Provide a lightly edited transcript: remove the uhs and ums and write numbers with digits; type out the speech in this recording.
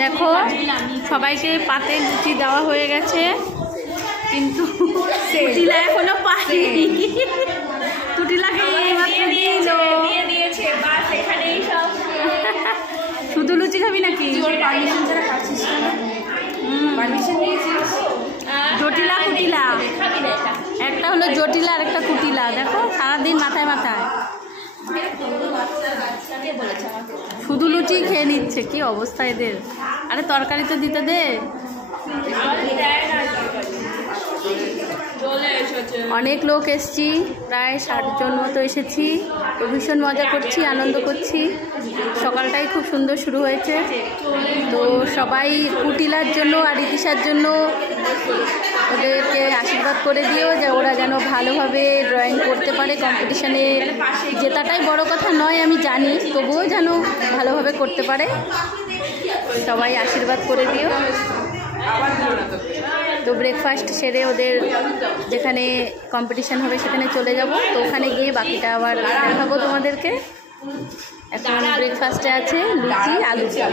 দেখো সবাইকে পাতে লুচি দেওয়া হয়ে গেছে, কিন্তু টুটিলা এখনো পায়নি। টুটিলাকে শুধু লুচি খাবি নাকি? জটিলা কুটিলা, একটা হলো জটিলা আর একটা কুটিলা। দেখো সারাদিন মাথায় মাথায় শুধু লুচি খেয়ে নিচ্ছে, কি অবস্থা এদের। আরে তরকারি তো দিতে দে। অনেক লোক এসছি, প্রায় 60 জন মতো এসেছি। তো ভীষণ মজা করছি, আনন্দ করছি। সকালটাই খুব সুন্দর শুরু হয়েছে। তো সবাই কুটিলার জন্য আর ইতিশার জন্য ওদেরকে আশীর্বাদ করে দিও যে ওরা যেন ভালোভাবে ড্রয়িং করতে পারে। কম্পিটিশানে জেতাটাই বড় কথা নয় আমি জানি, তবুও যেন ভালোভাবে করতে পারে। সবাই আশীর্বাদ করে দিও। তো ব্রেকফাস্ট সেরে ওদের যেখানে কম্পিটিশান হবে সেখানে চলে যাব। তো ওখানে গিয়ে বাকিটা আবার দেখাবো তোমাদেরকে। এখন ব্রেকফাস্টে আছে লুচি, আলু চপ।